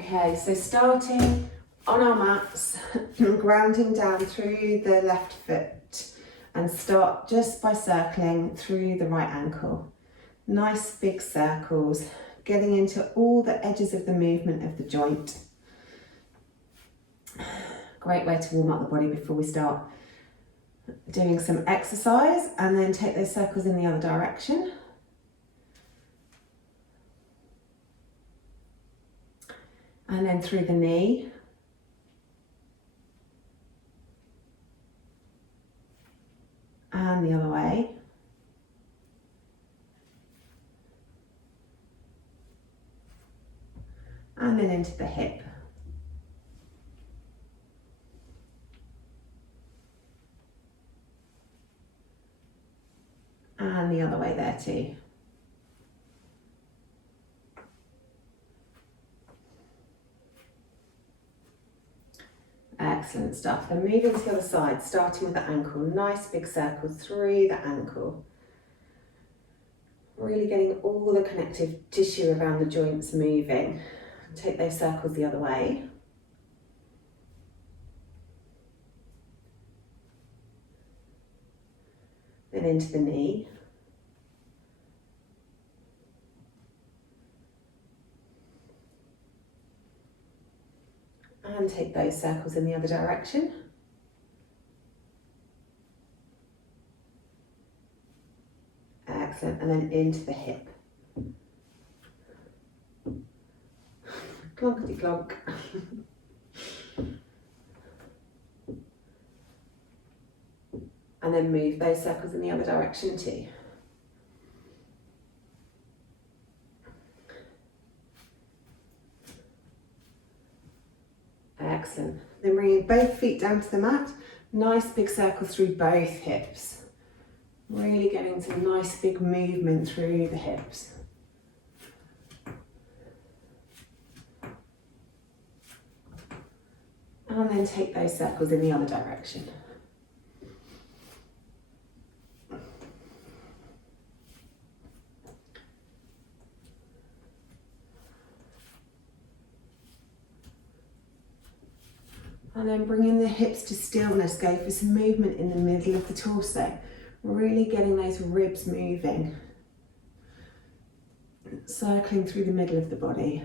Okay, so starting on our mats, grounding down through the left foot and start just by circling through the right ankle. Nice big circles, getting into all the edges of the movement of the joint. Great way to warm up the body before we start doing some exercise, and then take those circles in the other direction. And then through the knee. And the other way. And then into the hip. And the other way there too. Excellent stuff. Then moving to the other side, starting with the ankle. Nice big circle through the ankle. Really getting all the connective tissue around the joints moving. Take those circles the other way. Then into the knee. And take those circles in the other direction. Excellent, and then into the hip. Clonkety clonk. And then move those circles in the other direction too. Excellent. Then bringing both feet down to the mat. Nice big circle through both hips. Really getting some nice big movement through the hips. And then take those circles in the other direction. And then bringing the hips to stillness, go for some movement in the middle of the torso. Really getting those ribs moving. Circling through the middle of the body.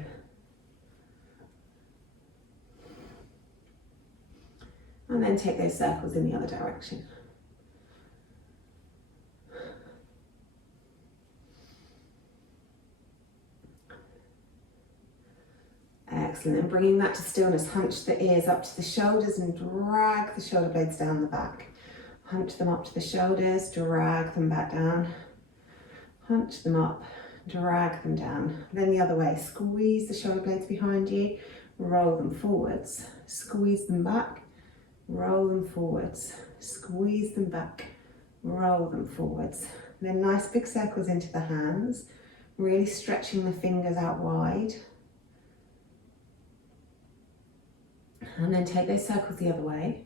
And then take those circles in the other direction. Excellent, and bringing that to stillness, hunch the ears up to the shoulders and drag the shoulder blades down the back. Hunch them up to the shoulders, drag them back down. Hunch them up, drag them down. Then the other way, squeeze the shoulder blades behind you, roll them forwards, squeeze them back, roll them forwards, squeeze them back, roll them forwards. Then nice big circles into the hands, really stretching the fingers out wide. And then take those circles the other way.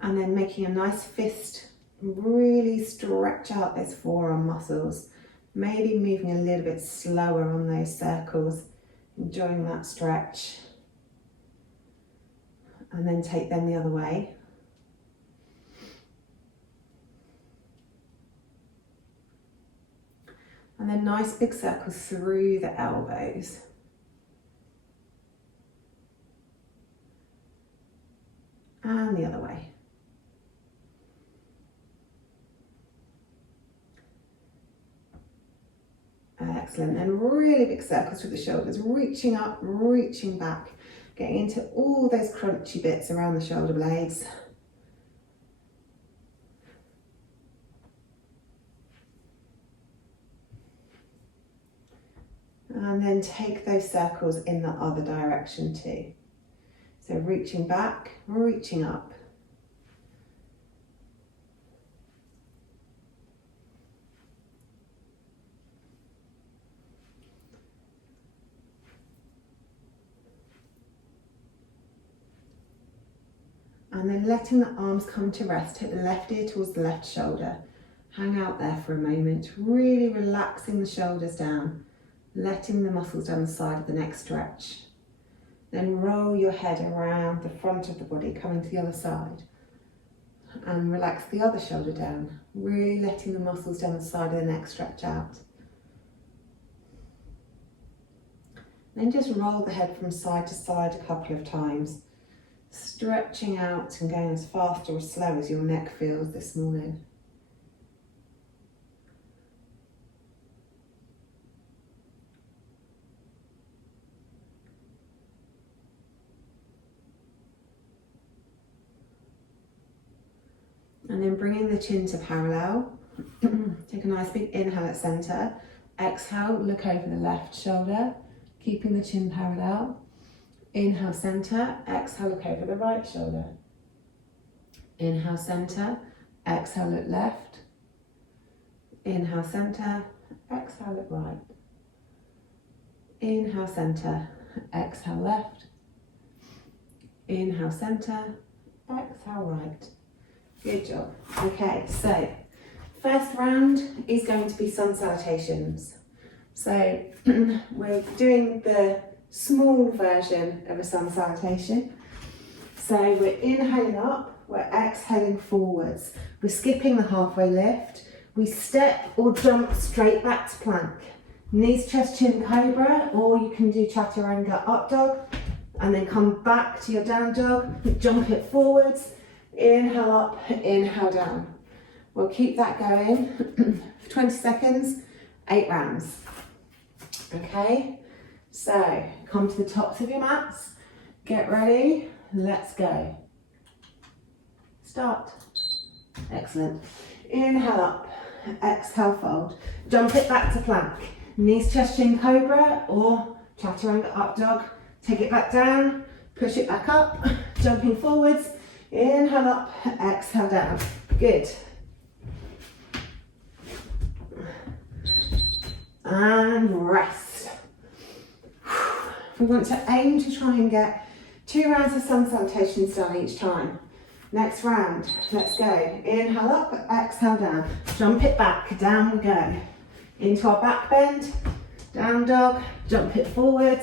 And then making a nice fist, really stretch out those forearm muscles. Maybe moving a little bit slower on those circles, enjoying that stretch. And then take them the other way. And then nice big circles through the elbows. And the other way. Excellent, and really big circles through the shoulders, reaching up, reaching back, getting into all those crunchy bits around the shoulder blades. And then take those circles in the other direction too. So reaching back, reaching up. And then letting the arms come to rest, take the left ear towards the left shoulder. Hang out there for a moment, really relaxing the shoulders down, letting the muscles down the side of the neck stretch. Then roll your head around the front of the body, coming to the other side. And relax the other shoulder down, really letting the muscles down the side of the neck stretch out. Then just roll the head from side to side a couple of times, stretching out and going as fast or as slow as your neck feels this morning. And then bringing the chin to parallel. Take a nice big inhale at center. Exhale, look over the left shoulder, keeping the chin parallel. Inhale, center. Exhale, look over the right shoulder. Inhale, center. Exhale, look left. Inhale, center. Exhale, look right. Inhale, center. Exhale, left. Inhale, center. Exhale, right. Good job. Okay, so first round is going to be sun salutations. So we're doing the small version of a sun salutation. So we're inhaling up, we're exhaling forwards. We're skipping the halfway lift. We step or jump straight back to plank. Knees, chest, chin, cobra, or you can do chaturanga up dog and then come back to your down dog, jump it forwards. Inhale up, inhale down. We'll keep that going for 20 seconds, 8 rounds. Okay, so come to the tops of your mats, get ready, let's go. Start. Excellent. Inhale up, exhale fold. Jump it back to plank. Knees, chest, chin, cobra, or chaturanga up dog. Take it back down, push it back up, jumping forwards. Inhale up, exhale down. Good. And rest. We want to aim to try and get 2 rounds of sun salutations done each time. Next round, let's go. Inhale up, exhale down. Jump it back, down we go. Into our back bend, down dog, jump it forwards.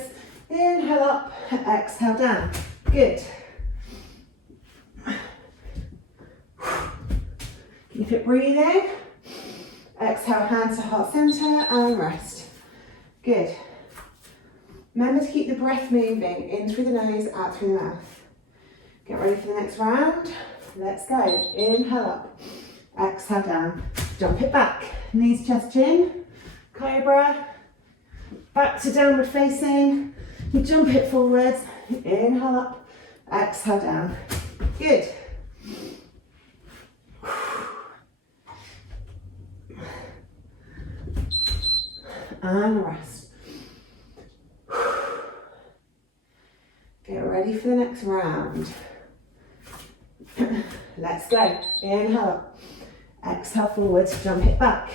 Inhale up, exhale down. Good. Keep it breathing. Exhale, hands to heart center and rest. Good. Remember to keep the breath moving, in through the nose, out through the mouth. Get ready for the next round. Let's go. Inhale up, exhale down. Jump it back. Knees, chest, chin. Cobra. Back to downward facing. You jump it forwards. Inhale up, exhale down. Good. And rest. Get ready for the next round. Let's go. Inhale up. Exhale forwards, jump it back.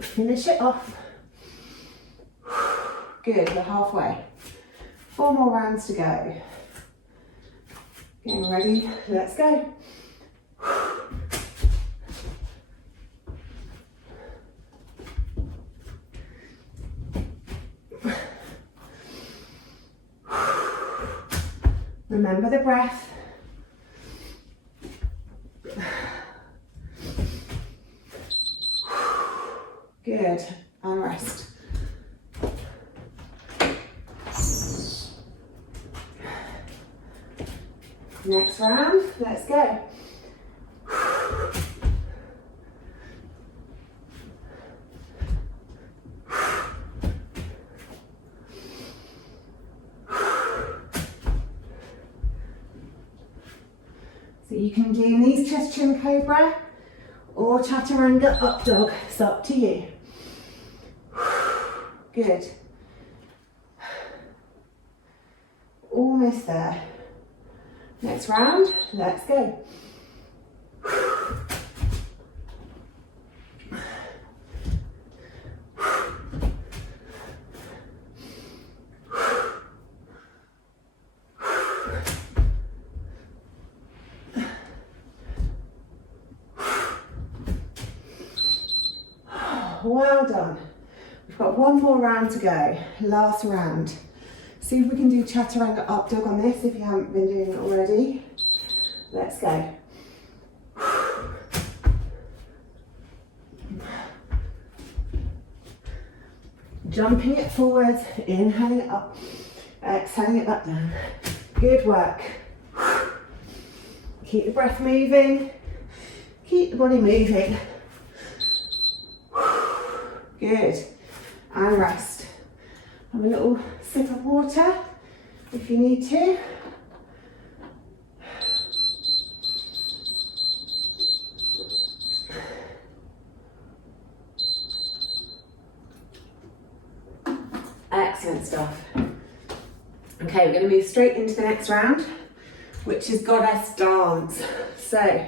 Finish it off. Good, we're halfway. 4 more rounds to go. Getting ready, let's go. Remember the breath. Good, and rest. Next round, let's go. So you can do knees, chest, chin, cobra, or chaturanga up dog. It's up to you. Good. Almost there. Next round, let's go. Well done. We've got one more round to go, last round. See if we can do chaturanga up dog on this if you haven't been doing it already. Let's go. Jumping it forwards, inhaling it up, exhaling it back down. Good work. Keep the breath moving, keep the body moving. Good. And rest. Have a little sip of water if you need to. Excellent stuff. Okay, we're going to move straight into the next round, which is goddess dance. So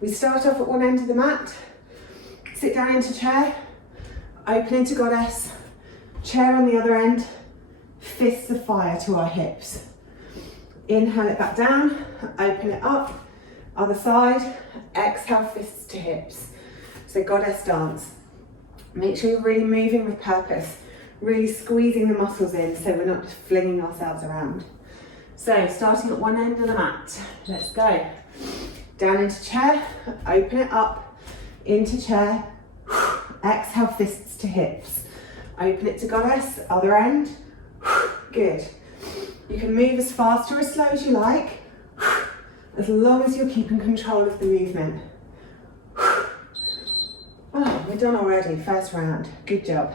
we start off at one end of the mat, sit down into chair, open into goddess, chair on the other end, fists of fire to our hips. Inhale it back down, open it up, other side, exhale fists to hips. So goddess dance. Make sure you're really moving with purpose, really squeezing the muscles in so we're not just flinging ourselves around. So starting at one end of the mat, let's go. Down into chair, open it up, into chair, exhale fists to hips. Open it to goddess, other end. Good. You can move as fast or as slow as you like, as long as you're keeping control of the movement. Oh, we're done already, first round. Good job.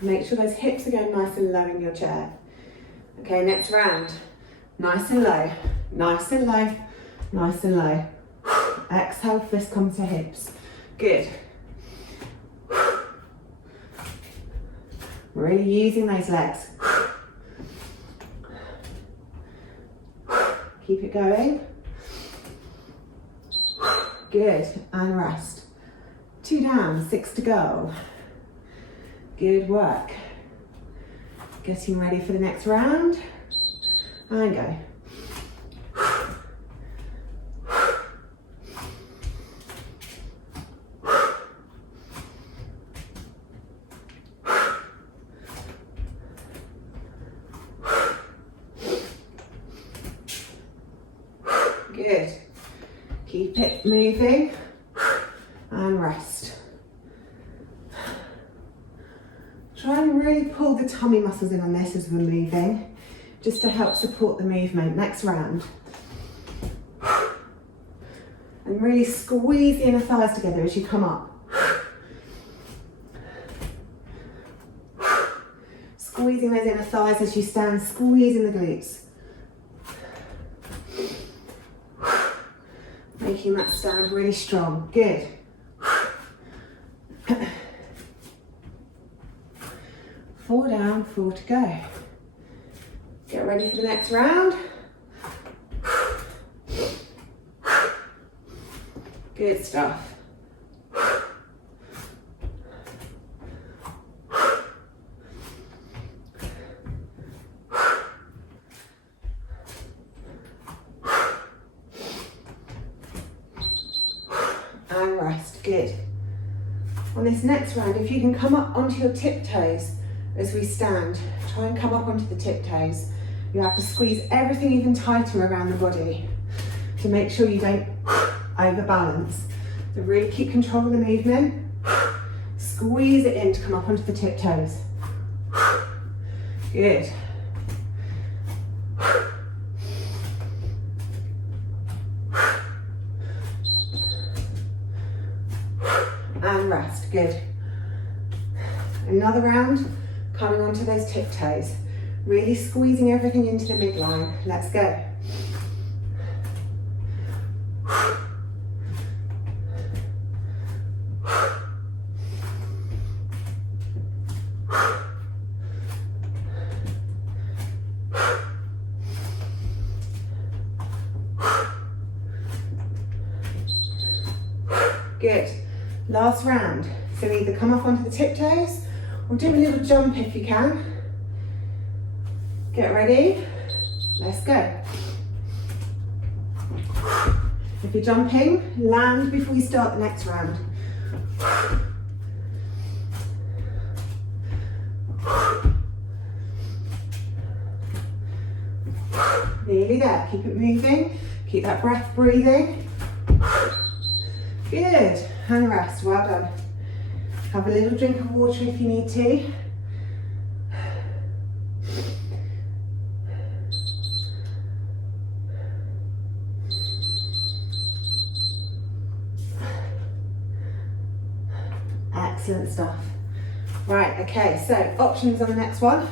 Make sure those hips are going nice and low in your chair. Okay, next round. Nice and low, nice and low, nice and low. Exhale, fist comes to hips. Good. Really using those legs. Keep it going. Good, and rest. 2 down, 6 to go. Good work. Getting ready for the next round. And go. Good. Keep it moving and rest. Try and really pull the tummy muscles in on this as we're moving, just to help support the movement. Next round. And really squeeze the inner thighs together as you come up. Squeezing those inner thighs as you stand, squeezing the glutes. Making that stand really strong. Good. 4 down, 4 to go. Get ready for the next round. Good stuff. And rest, good. On this next round, if you can come up onto your tiptoes as we stand, try and come up onto the tiptoes. You have to squeeze everything even tighter around the body to make sure you don't overbalance. So really keep control of the movement. Squeeze it in to come up onto the tiptoes. Good. And rest, good. Another round, coming onto those tiptoes. Really squeezing everything into the midline. Let's go. Good. Last round. So either come up onto the tiptoes or do a little jump if you can. Get ready. Let's go. If you're jumping, land before you start the next round. Nearly there. Keep it moving. Keep that breath breathing. Good. And rest. Well done. Have a little drink of water if you need to. Excellent stuff. Right, okay, so options on the next one.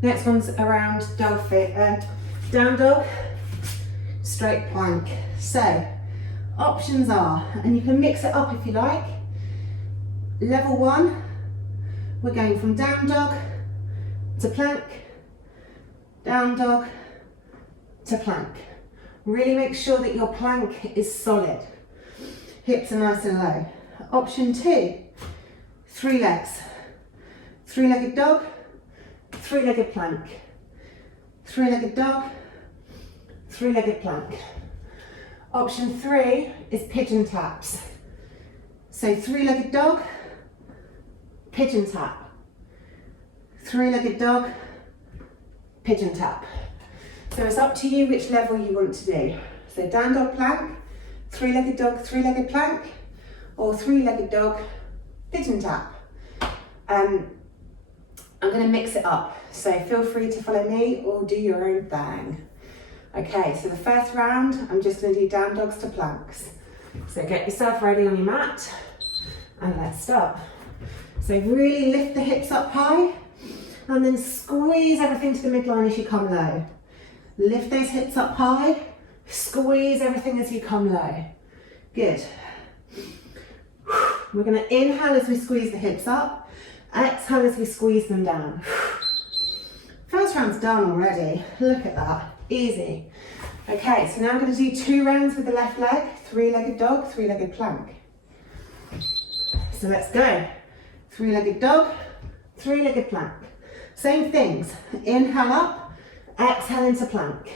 Next one's around down dog, straight plank. So, options are, and you can mix it up if you like. Level 1, we're going from down dog to plank, down dog to plank. Really make sure that your plank is solid. Hips are nice and low. Option 2, 3 legs. 3-legged dog, 3-legged plank. 3-legged dog, 3-legged plank. Option 3 is pigeon taps. So 3-legged dog, pigeon tap. 3-legged dog, pigeon tap. So it's up to you which level you want to do. So down dog plank, 3-legged dog, 3-legged plank, or 3-legged dog, pigeon tap. I'm going to mix it up, so feel free to follow me or do your own thing. Okay, so the first round, I'm just going to do down dogs to planks. So get yourself ready on your mat and let's start. So really lift the hips up high and then squeeze everything to the midline as you come low. Lift those hips up high, squeeze everything as you come low. Good. We're going to inhale as we squeeze the hips up, exhale as we squeeze them down. First round's done already. Look at that. Easy. Okay, so now I'm going to do 2 rounds with the left leg, 3-legged dog, 3-legged plank. So let's go. 3-legged dog, 3-legged plank. Same things. Inhale up, exhale into plank.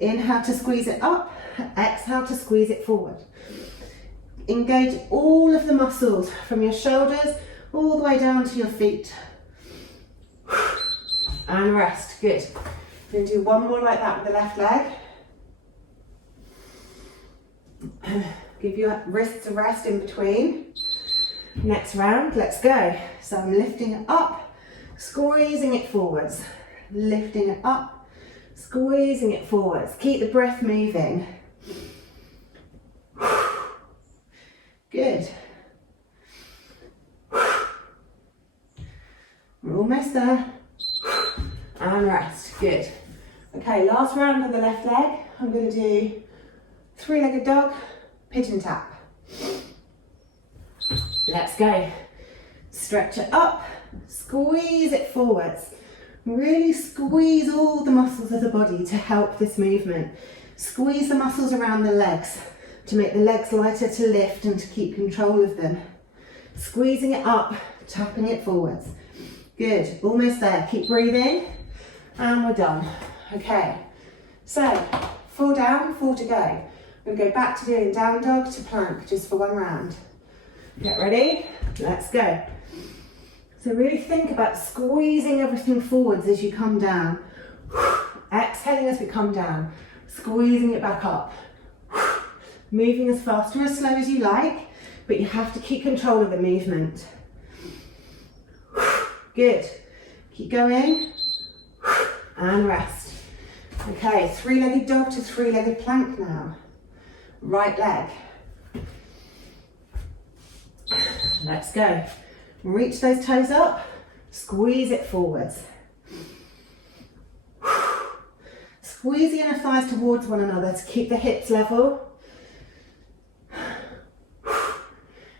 Inhale to squeeze it up, exhale to squeeze it forward. Engage all of the muscles from your shoulders all the way down to your feet. And rest. Good. We're going to do one more like that with the left leg. Give your wrists a rest in between. Next round, let's go. So I'm lifting it up, squeezing it forwards. Lifting it up, squeezing it forwards. Keep the breath moving. Good. We're almost there. And rest. Good. Okay, last round on the left leg. I'm going to do 3-legged dog, pigeon tap. Let's go. Stretch it up, squeeze it forwards. Really squeeze all the muscles of the body to help this movement. Squeeze the muscles around the legs to make the legs lighter to lift and to keep control of them. Squeezing it up, tapping it forwards. Good, almost there. Keep breathing and we're done. Okay, so 4 down, 4 to go. We'll go back to doing down dog to plank just for 1 round. Get ready? Let's go. So really think about squeezing everything forwards as you come down. Exhaling as we come down. Squeezing it back up. Moving as fast or as slow as you like, but you have to keep control of the movement. Good. Keep going. And rest. Okay, 3-legged dog to 3-legged plank now. Right leg. Let's go. Reach those toes up, squeeze it forwards. Squeeze the inner thighs towards one another to keep the hips level.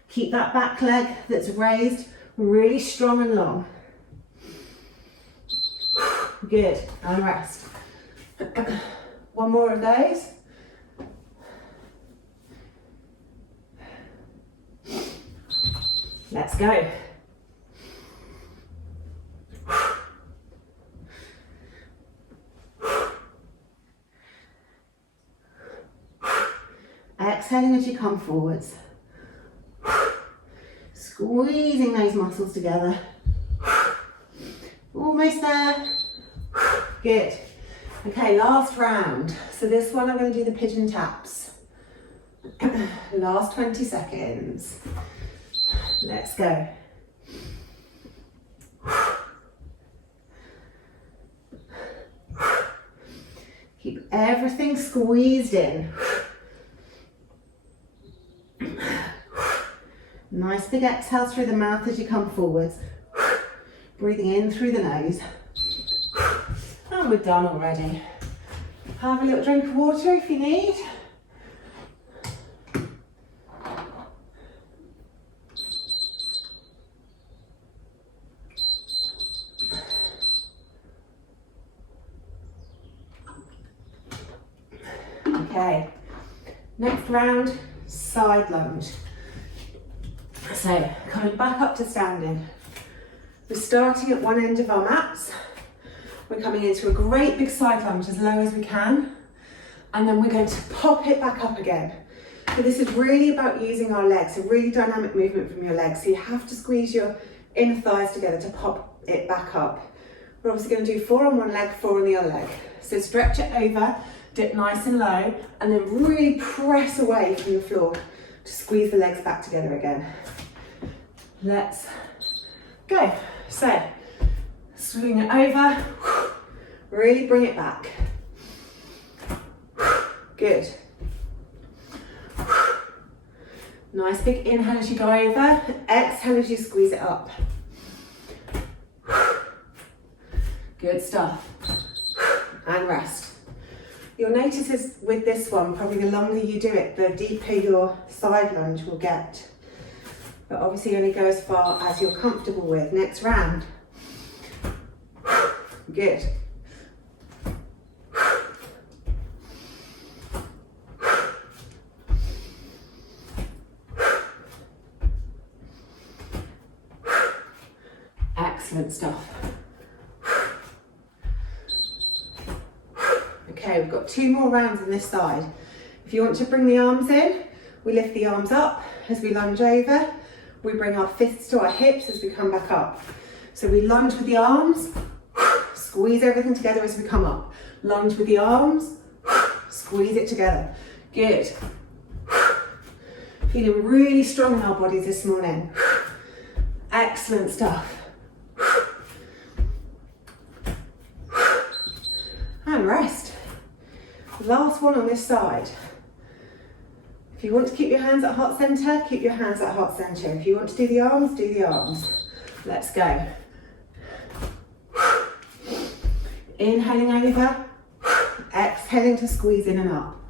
Keep that back leg that's raised really strong and long. Good, and rest. 1 more of those. Let's go. Exhaling as you come forwards. Squeezing those muscles together. Almost there. Good. Okay, last round. So this one I'm going to do the pigeon taps. Last 20 seconds. Let's go. Keep everything squeezed in. Nice big exhale through the mouth as you come forwards. Breathing in through the nose. And we're done already. Have a little drink of water if you need. Okay, next round, side lunge. So, coming back up to standing. We're starting at one end of our mats. We're coming into a great big side lunge as low as we can. And then we're going to pop it back up again. So this is really about using our legs, a really dynamic movement from your legs. So you have to squeeze your inner thighs together to pop it back up. We're obviously going to do 4 on one leg, 4 on the other leg. So stretch it over, dip nice and low, and then really press away from the floor to squeeze the legs back together again. Let's go. So, swing it over, really bring it back. Good. Nice big inhale as you go over, exhale as you squeeze it up. Good stuff. And rest. You'll notice is with this one, probably the longer you do it, the deeper your side lunge will get. But obviously only go as far as you're comfortable with. Next round. Good. Excellent stuff. Okay, we've got 2 more rounds on this side. If you want to bring the arms in, we lift the arms up as we lunge over. We bring our fists to our hips as we come back up. So we lunge with the arms, squeeze everything together as we come up. Lunge with the arms, squeeze it together. Good. Feeling really strong in our bodies this morning. Excellent stuff. And rest. Last one on this side. If you want to keep your hands at heart center, keep your hands at heart center. If you want to do the arms, do the arms. Let's go. Inhaling over, exhaling to squeeze in and up.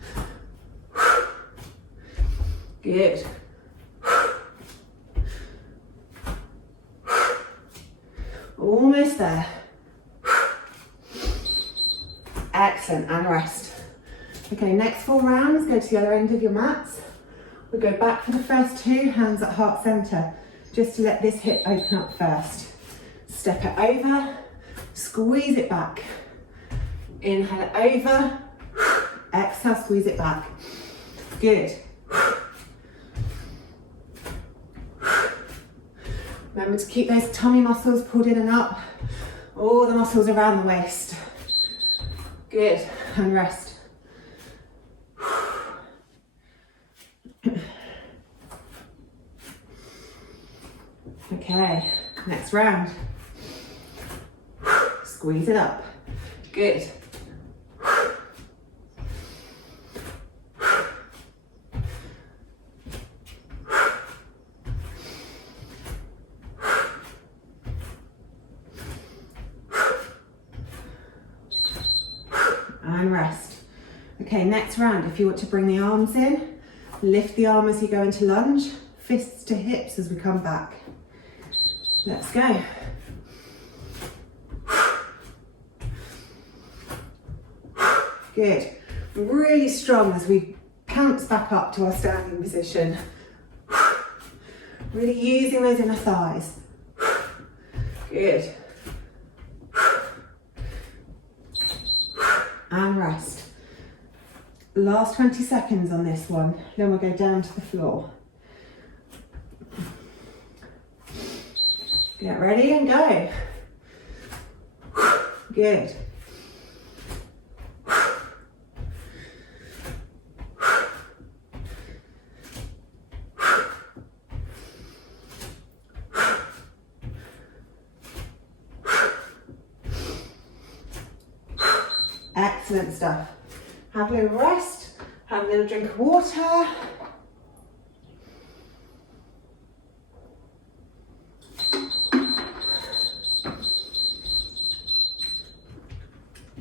Good. Almost there. Excellent, and rest. Okay, next 4 rounds, go to the other end of your mats. We go back for the first 2, hands at heart center, just to let this hip open up first. Step it over, squeeze it back. Inhale it over, exhale, squeeze it back. Good. Remember to keep those tummy muscles pulled in and up, all the muscles around the waist. Good, and rest. Okay, next round. Squeeze it up. Good. And rest. Okay, next round, if you want to bring the arms in, lift the arm as you go into lunge, fists to hips as we come back. Let's go. Good. Really strong as we pounce back up to our standing position. Really using those inner thighs. Good. And rest. Last 20 seconds on this one, then we'll go down to the floor. Get ready and go. Good. Excellent stuff. Have a little rest, have a little drink of water.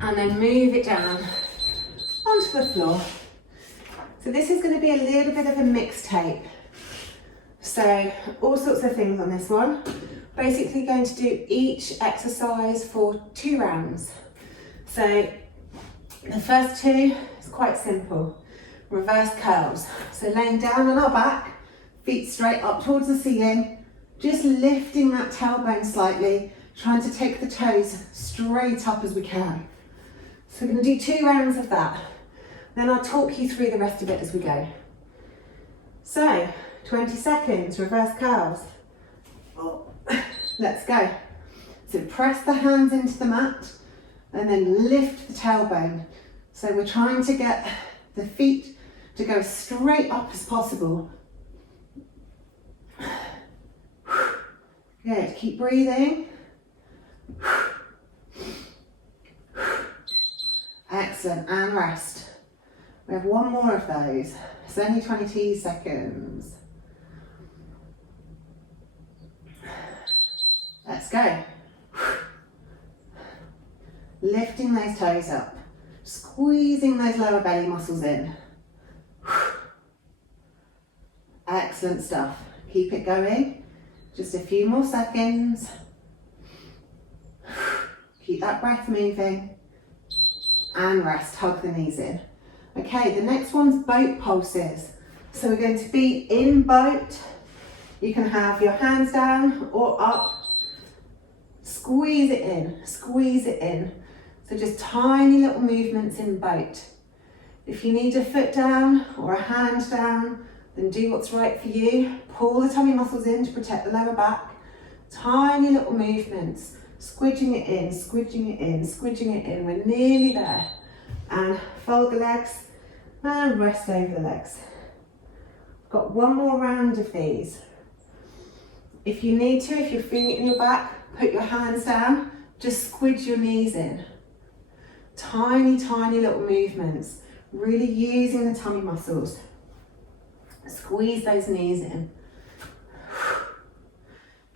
And then move it down onto the floor. So this is going to be a little bit of a mixtape. So all sorts of things on this one. Basically going to do each exercise for 2 rounds. So the first 2 is quite simple. Reverse curls. So laying down on our back, feet straight up towards the ceiling, just lifting that tailbone slightly, trying to take the toes straight up as we can. So we're going to do 2 rounds of that. Then I'll talk you through the rest of it as we go. So 20 seconds, reverse curls. Oh, let's go. So press the hands into the mat and then lift the tailbone. So we're trying to get the feet to go straight up as possible. Good, keep breathing. Excellent, and rest. We have 1 more of those. It's only 20 seconds. Let's go. Lifting those toes up, squeezing those lower belly muscles in. Excellent stuff. Keep it going. Just a few more seconds. Keep that breath moving. And rest, hug the knees in. Okay, the next one's boat pulses. So we're going to be in boat. You can have your hands down or up. Squeeze it in, squeeze it in. So just tiny little movements in boat. If you need a foot down or a hand down, then do what's right for you. Pull the tummy muscles in to protect the lower back. Tiny little movements. Squidging it in, squidging it in, squidging it in. We're nearly there. And fold the legs and rest over the legs. Got 1 more round of these. If you need to, if you're feeling it in your back, put your hands down, just squidge your knees in. Tiny, tiny little movements, really using the tummy muscles. Squeeze those knees in.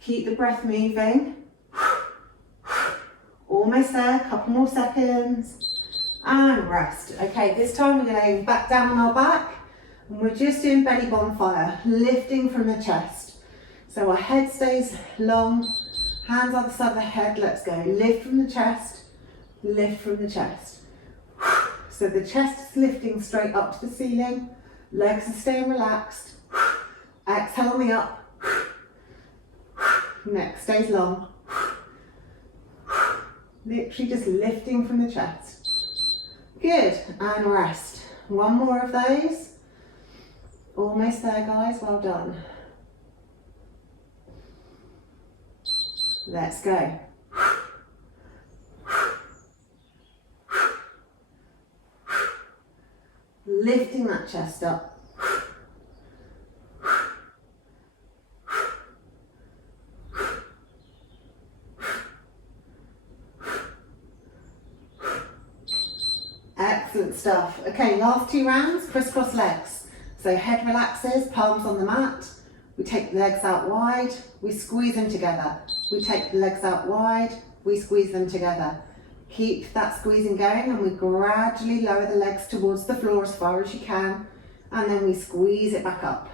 Keep the breath moving. Almost there, a couple more seconds. And rest. Okay, this time we're going back down on our back. And we're just doing belly bonfire, lifting from the chest. So our head stays long, hands on the side of the head, let's go. Lift from the chest, lift from the chest. So the chest is lifting straight up to the ceiling, legs are staying relaxed. Exhale on the up, neck stays long. Literally just lifting from the chest. Good, and rest. 1 more of those. Almost there, guys, well done. Let's go. Lifting that chest up. Excellent stuff. Okay, last 2 rounds, crisscross legs. So head relaxes, palms on the mat. We take the legs out wide, we squeeze them together. We take the legs out wide, we squeeze them together. Keep that squeezing going and we gradually lower the legs towards the floor as far as you can. And then we squeeze it back up.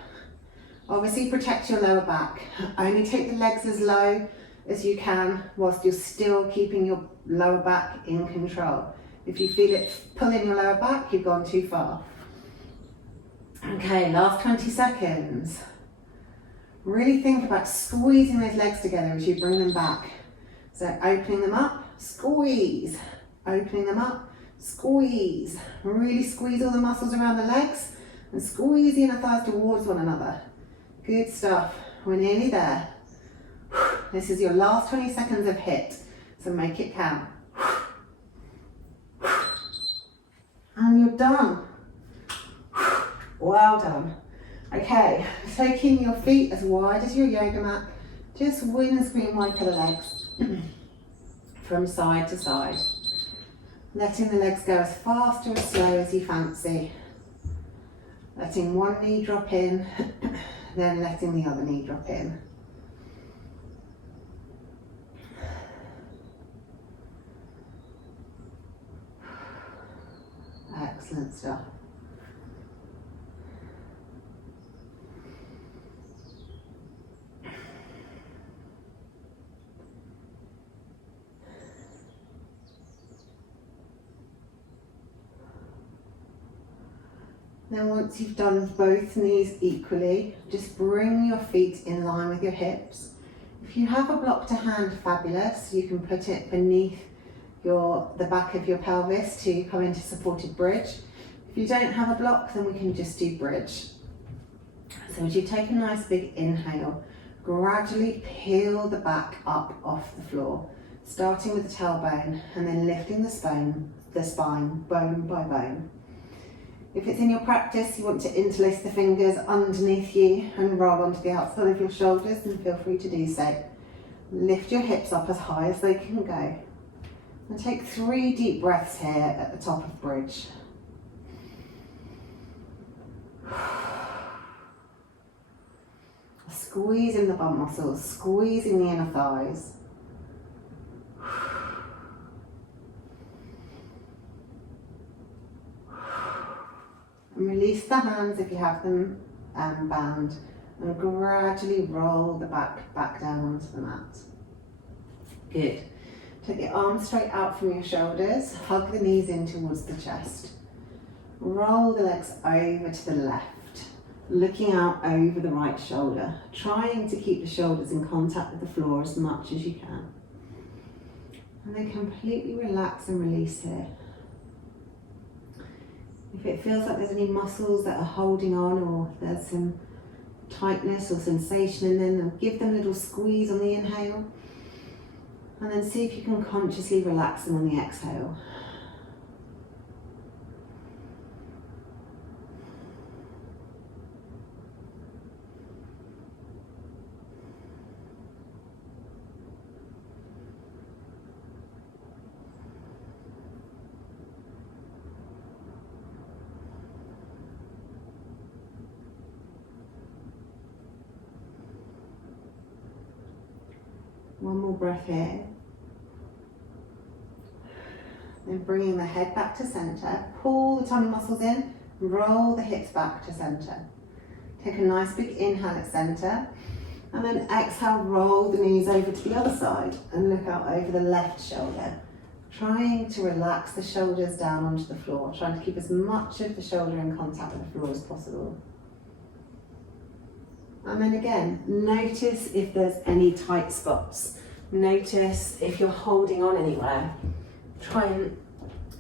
Obviously protect your lower back. Only take the legs as low as you can whilst you're still keeping your lower back in control. If you feel it pulling your lower back, you've gone too far. Okay, last 20 seconds. Really think about squeezing those legs together as you bring them back. So opening them up, squeeze. Opening them up, squeeze. Really squeeze all the muscles around the legs and squeeze the inner thighs towards one another. Good stuff. We're nearly there. This is your last 20 seconds of HIIT, so make it count. And you're done. Well done. Okay, taking your feet as wide as your yoga mat, just windscreen wiper the legs from side to side. Letting the legs go as fast or as slow as you fancy. Letting one knee drop in, then letting the other knee drop in. Excellent stuff. Then once you've done both knees equally, just bring your feet in line with your hips. If you have a block to hand, fabulous. You can put it beneath the back of your pelvis to come into supported bridge. If you don't have a block, then we can just do bridge. So as you take a nice big inhale, gradually peel the back up off the floor, starting with the tailbone and then lifting the spine bone by bone. If it's in your practice, you want to interlace the fingers underneath you and roll onto the outside of your shoulders, then feel free to do so. Lift your hips up as high as they can go. And take 3 deep breaths here at the top of bridge. Squeezing the bum muscles, squeezing the inner thighs. And release the hands if you have them bound, and gradually roll the back down onto the mat. Good. Take the arms straight out from your shoulders, hug the knees in towards the chest. Roll the legs over to the left, looking out over the right shoulder, trying to keep the shoulders in contact with the floor as much as you can. And then completely relax and release here. If it feels like there's any muscles that are holding on, or there's some tightness or sensation in them, then give them a little squeeze on the inhale. And then see if you can consciously relax them on the exhale. One more breath here. Then bringing the head back to center, pull the tummy muscles in, roll the hips back to center. Take a nice big inhale at center, and then exhale, roll the knees over to the other side and look out over the left shoulder. Trying to relax the shoulders down onto the floor, trying to keep as much of the shoulder in contact with the floor as possible. And then again, notice if there's any tight spots. Notice if you're holding on anywhere. Try and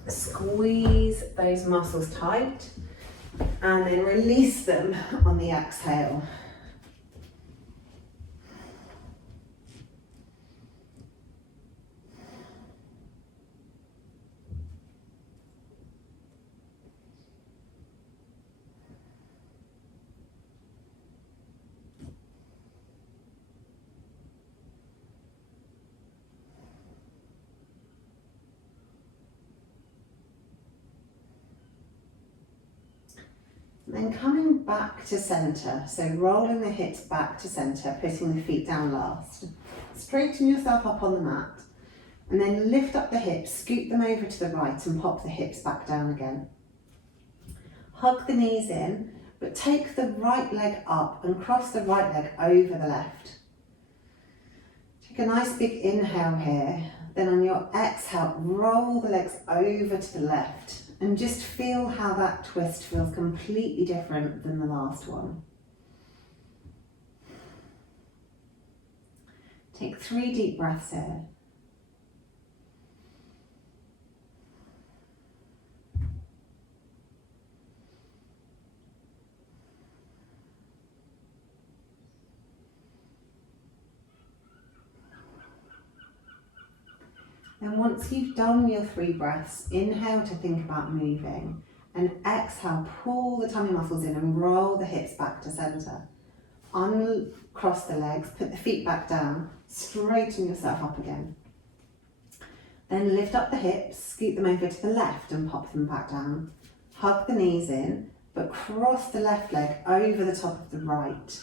squeeze those muscles tight and then release them on the exhale. Then coming back to center, so rolling the hips back to center, putting the feet down last. Straighten yourself up on the mat, and then lift up the hips, scoot them over to the right and pop the hips back down again. Hug the knees in, but take the right leg up and cross the right leg over the left. Take a nice big inhale here, then on your exhale, roll the legs over to the left. And just feel how that twist feels completely different than the last one. Take 3 deep breaths here. And once you've done your 3 breaths, inhale to think about moving, and exhale, pull the tummy muscles in and roll the hips back to center. Uncross the legs, put the feet back down, straighten yourself up again. Then lift up the hips, scoot them over to the left and pop them back down. Hug the knees in, but cross the left leg over the top of the right.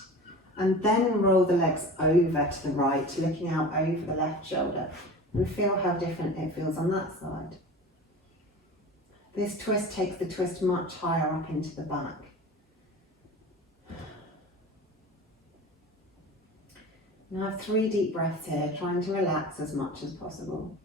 And then roll the legs over to the right, looking out over the left shoulder. And feel how different it feels on that side. This twist takes the twist much higher up into the back. Now have 3 deep breaths here, trying to relax as much as possible.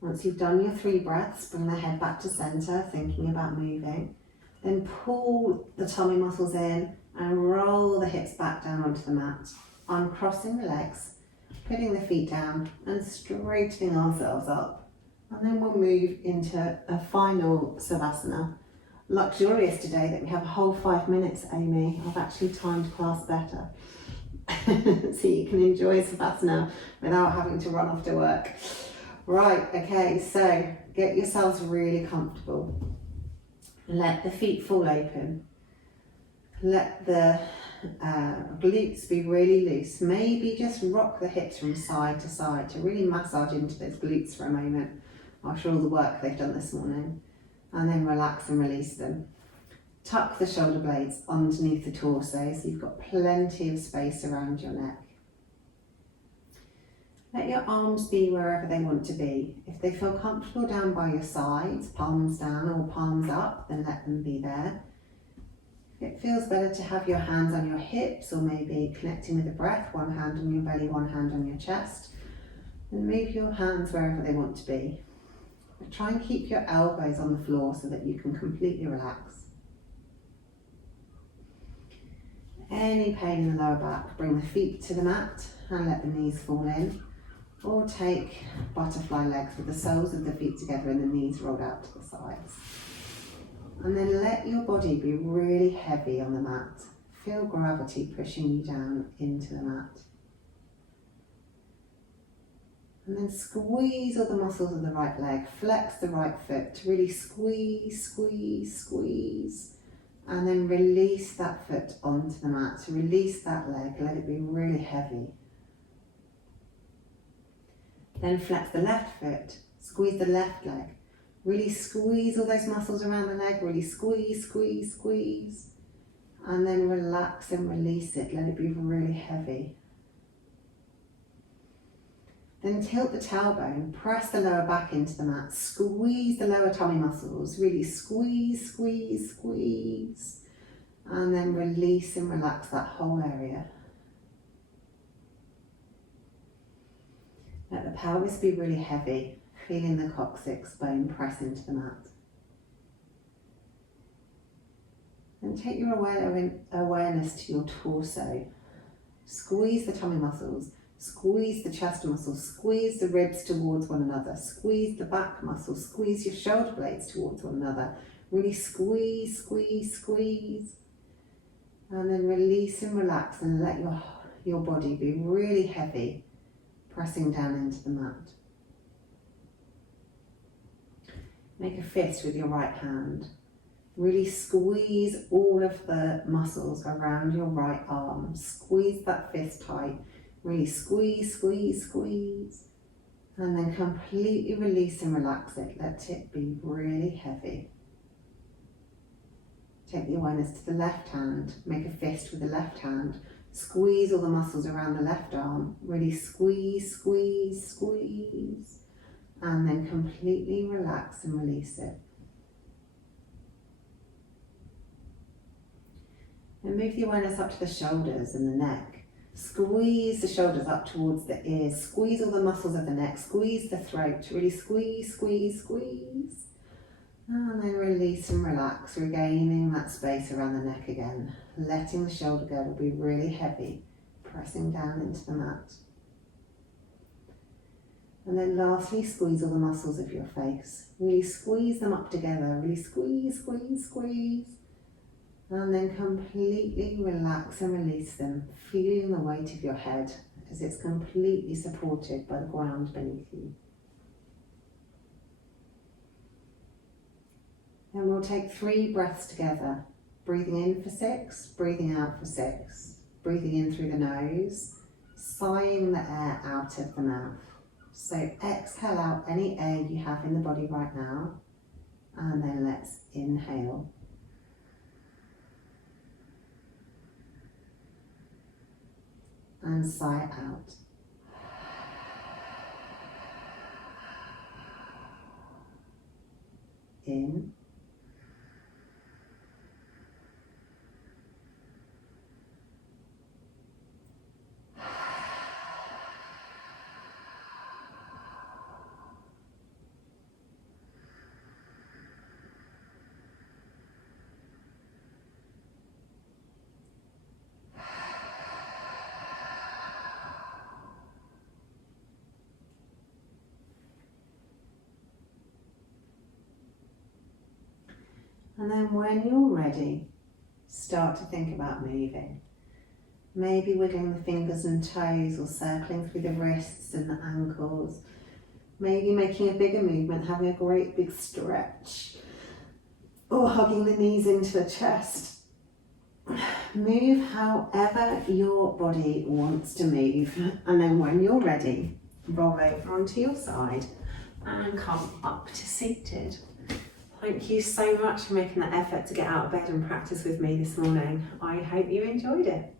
Once you've done your 3 breaths, bring the head back to center, thinking about moving. Then pull the tummy muscles in and roll the hips back down onto the mat. Uncrossing the legs, putting the feet down and straightening ourselves up. And then we'll move into a final Savasana. Luxurious today that we have a whole 5 minutes, Amy. I've actually timed class better. So you can enjoy Savasana without having to run off to work. Right, okay, so get yourselves really comfortable. Let the feet fall open. Let the glutes be really loose. Maybe just rock the hips from side to side to really massage into those glutes for a moment after all the work they've done this morning. And then relax and release them. Tuck the shoulder blades underneath the torso so you've got plenty of space around your neck. Let your arms be wherever they want to be. If they feel comfortable down by your sides, palms down or palms up, then let them be there. If it feels better to have your hands on your hips or maybe connecting with the breath, one hand on your belly, one hand on your chest, then move your hands wherever they want to be. But try and keep your elbows on the floor so that you can completely relax. Any pain in the lower back, bring the feet to the mat and let the knees fall in. Or take butterfly legs with the soles of the feet together and the knees rolled out to the sides. And then let your body be really heavy on the mat. Feel gravity pushing you down into the mat. And then squeeze all the muscles of the right leg. Flex the right foot to really squeeze, squeeze, squeeze. And then release that foot onto the mat. So release that leg, let it be really heavy. Then flex the left foot, squeeze the left leg. Really squeeze all those muscles around the leg, really squeeze, squeeze, squeeze. And then relax and release it, let it be really heavy. Then tilt the tailbone, press the lower back into the mat, squeeze the lower tummy muscles, really squeeze, squeeze, squeeze. And then release and relax that whole area. Let the pelvis be really heavy, feeling the coccyx bone press into the mat. And take your awareness to your torso. Squeeze the tummy muscles, squeeze the chest muscles, squeeze the ribs towards one another, squeeze the back muscles, squeeze your shoulder blades towards one another. Really squeeze, squeeze, squeeze. And then release and relax and let your body be really heavy, pressing down into the mat. Make a fist with your right hand. Really squeeze all of the muscles around your right arm. Squeeze that fist tight. Really squeeze, squeeze, squeeze. And then completely release and relax it. Let it be really heavy. Take the awareness to the left hand. Make a fist with the left hand. Squeeze all the muscles around the left arm. Really squeeze, squeeze, squeeze. And then completely relax and release it. And move the awareness up to the shoulders and the neck. Squeeze the shoulders up towards the ears. Squeeze all the muscles of the neck. Squeeze the throat. Really squeeze, squeeze, squeeze. And then release and relax, regaining that space around the neck again. Letting the shoulder girdle be really heavy, pressing down into the mat. And then lastly, squeeze all the muscles of your face. Really squeeze them up together. Really squeeze, squeeze, squeeze. And then completely relax and release them, feeling the weight of your head as it's completely supported by the ground beneath you. And we'll take 3 breaths together. Breathing in for 6, breathing out for 6. Breathing in through the nose, sighing the air out of the mouth. So exhale out any air you have in the body right now. And then let's inhale. And sigh out. In. And then when you're ready, start to think about moving. Maybe wiggling the fingers and toes or circling through the wrists and the ankles. Maybe making a bigger movement, having a great big stretch. Or hugging the knees into the chest. Move however your body wants to move. And then when you're ready, roll over onto your side and come up to seated. Thank you so much for making the effort to get out of bed and practice with me this morning. I hope you enjoyed it.